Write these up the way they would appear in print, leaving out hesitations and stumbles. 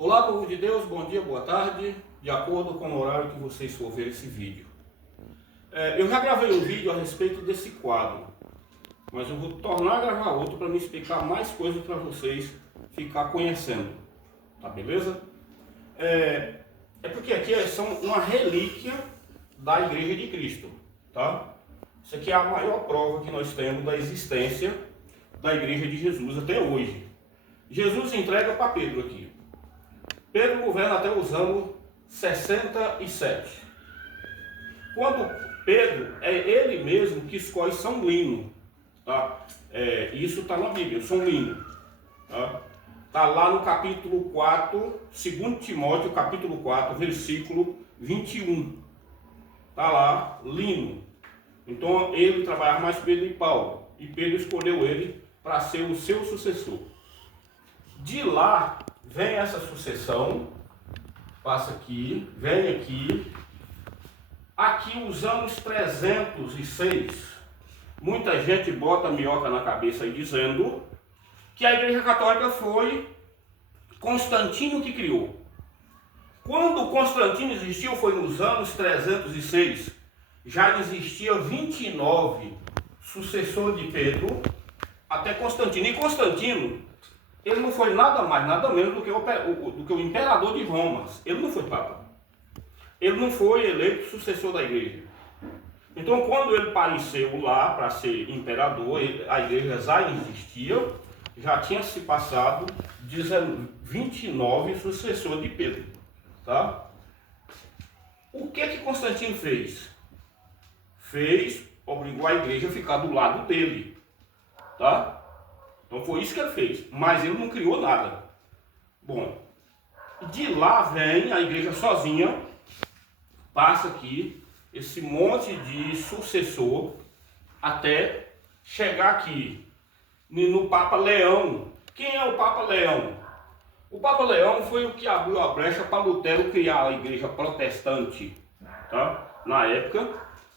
Olá, povo de Deus, bom dia, boa tarde, de acordo com o horário que vocês for ver esse vídeo. Eu já gravei um vídeo a respeito desse quadro, mas eu vou tornar a gravar outro para me explicar mais coisas para vocês ficar conhecendo, tá beleza? Porque aqui são uma relíquia da Igreja de Cristo, tá? Isso aqui é a maior prova que nós temos da existência da Igreja de Jesus até hoje. Jesus entrega para Pedro aqui. Pedro governa até os anos 67. Quando Pedro, é ele mesmo que escolhe São Lino, tá? Isso está na Bíblia, São Lino, tá? Está lá no capítulo 4, 2 Timóteo, capítulo 4, versículo 21. Está lá, Lino. Então ele trabalhava mais Pedro e Paulo, e Pedro escolheu ele para ser o seu sucessor. De lá vem essa sucessão, passa aqui, vem aqui. Aqui os anos 306, muita gente bota minhoca na cabeça aí dizendo que a Igreja Católica foi Constantino que criou. Quando Constantino existiu foi nos anos 306. Já existia 29 sucessores de Pedro até Constantino. E Constantino, ele não foi nada mais, nada menos do que o imperador de Roma. Ele não foi papa. Ele não foi eleito sucessor da igreja. Então, quando ele apareceu lá para ser imperador, a igreja já existia, já tinha se passado 29 sucessores de Pedro. Tá? O que Constantino fez? Obrigou a igreja a ficar do lado dele. Tá? Então foi isso que ele fez, mas ele não criou nada. Bom, de lá vem a igreja sozinha, passa aqui esse monte de sucessor até chegar aqui no Papa Leão. Quem é o Papa Leão? O Papa Leão foi o que abriu a brecha para Lutero criar a igreja protestante. Tá? Na época,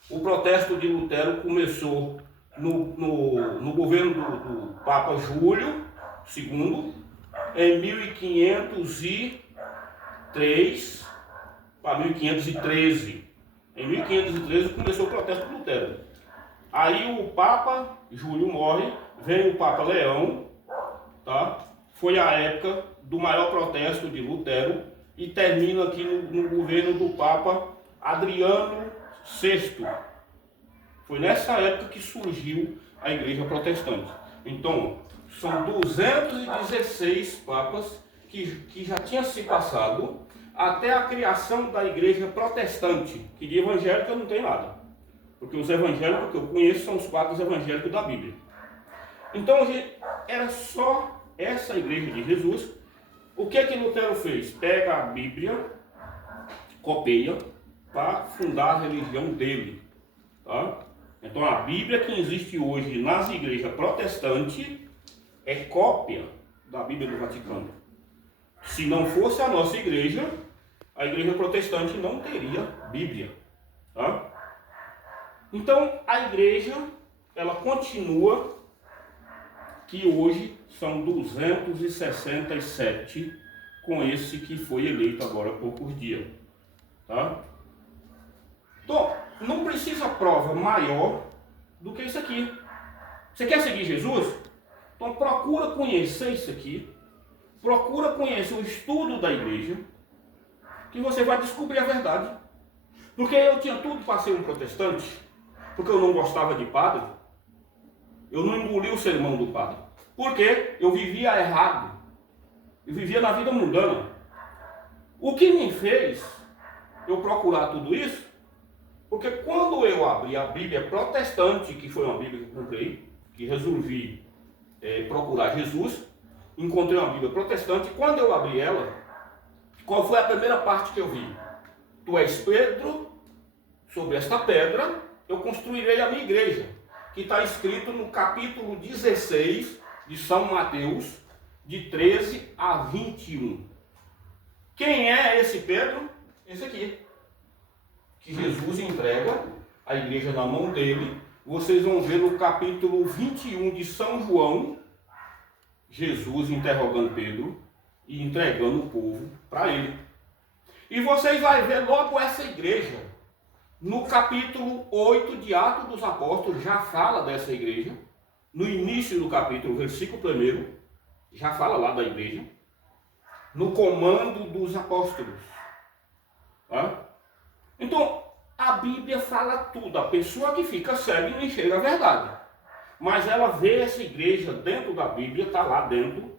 o protesto de Lutero começou no governo do Papa Júlio II, em 1503 para 1513. Em 1513 começou o protesto de Lutero. Aí o Papa Júlio morre, vem o Papa Leão, tá? Foi a época do maior protesto de Lutero e termina aqui no governo do Papa Adriano VI. Foi nessa época que surgiu a igreja protestante. Então, são 216 papas que já tinha se passado até a criação da igreja protestante, que de evangélica não tem nada. Porque os evangélicos que eu conheço são os 4 evangélicos da Bíblia. Então, era só essa igreja de Jesus. O que Lutero fez? Pega a Bíblia, copeia, para fundar a religião dele. Tá? Então a Bíblia que existe hoje nas igrejas protestantes é cópia da Bíblia do Vaticano. Se não fosse a nossa igreja, a igreja protestante não teria Bíblia. Tá? Então a igreja, ela continua, que hoje são 267 com esse que foi eleito agora há poucos dias. Tá? Então, não precisa prova maior do que isso aqui. Você quer seguir Jesus? Então procura conhecer isso aqui. Procura conhecer o estudo da igreja, que você vai descobrir a verdade. Porque eu tinha tudo para ser um protestante, porque eu não gostava de padre. Eu não engoli o sermão do padre. Porque eu vivia errado. Eu vivia na vida mundana. O que me fez eu procurar tudo isso? Porque quando eu abri a Bíblia protestante, que foi uma Bíblia que eu comprei, que resolvi procurar Jesus, encontrei uma Bíblia protestante, e quando eu abri ela, qual foi a primeira parte que eu vi? Tu és Pedro, sobre esta pedra eu construirei a minha igreja, que está escrito no capítulo 16 de São Mateus, de 13 a 21. Quem é esse Pedro? Esse aqui. Que Jesus entrega a igreja na mão dele. Vocês vão ver no capítulo 21 de São João, Jesus interrogando Pedro. e entregando o povo para ele. E vocês vão ver logo essa igreja. No capítulo 8 de Atos dos Apóstolos já fala dessa igreja. No início do capítulo, versículo 1, já fala lá da igreja. No comando dos apóstolos. Tá? Então, a Bíblia fala tudo. A pessoa que fica cega não enxerga a verdade. Mas ela vê essa igreja dentro da Bíblia, está lá dentro.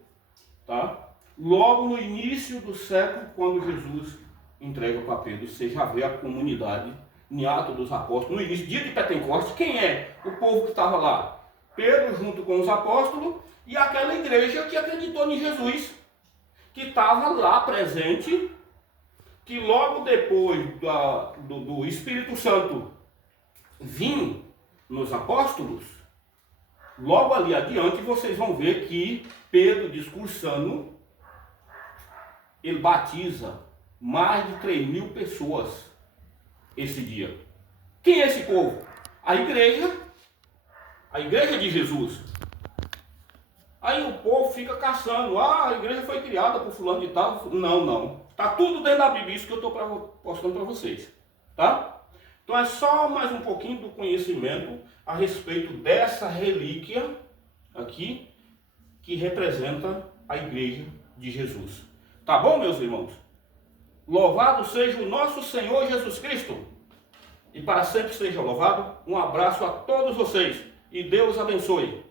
Tá? Logo no início do século, quando Jesus entrega para Pedro, você já vê a comunidade em Atos dos Apóstolos. No início, dia de Pentecostes, quem é o povo que estava lá? Pedro junto com os apóstolos e aquela igreja que acreditou em Jesus, que estava lá presente, que logo depois do Espírito Santo vir nos apóstolos, logo ali adiante vocês vão ver que Pedro, discursando, ele batiza mais de 3.000 pessoas esse dia. Quem é esse povo? A igreja de Jesus. Aí o povo fica caçando, a igreja foi criada por fulano de tal. Não. Está tudo dentro da Bíblia, isso que eu estou postando para vocês. Tá? Então é só mais um pouquinho do conhecimento a respeito dessa relíquia aqui, que representa a igreja de Jesus. Tá bom, meus irmãos? Louvado seja o nosso Senhor Jesus Cristo. E para sempre seja louvado. Um abraço a todos vocês. E Deus abençoe.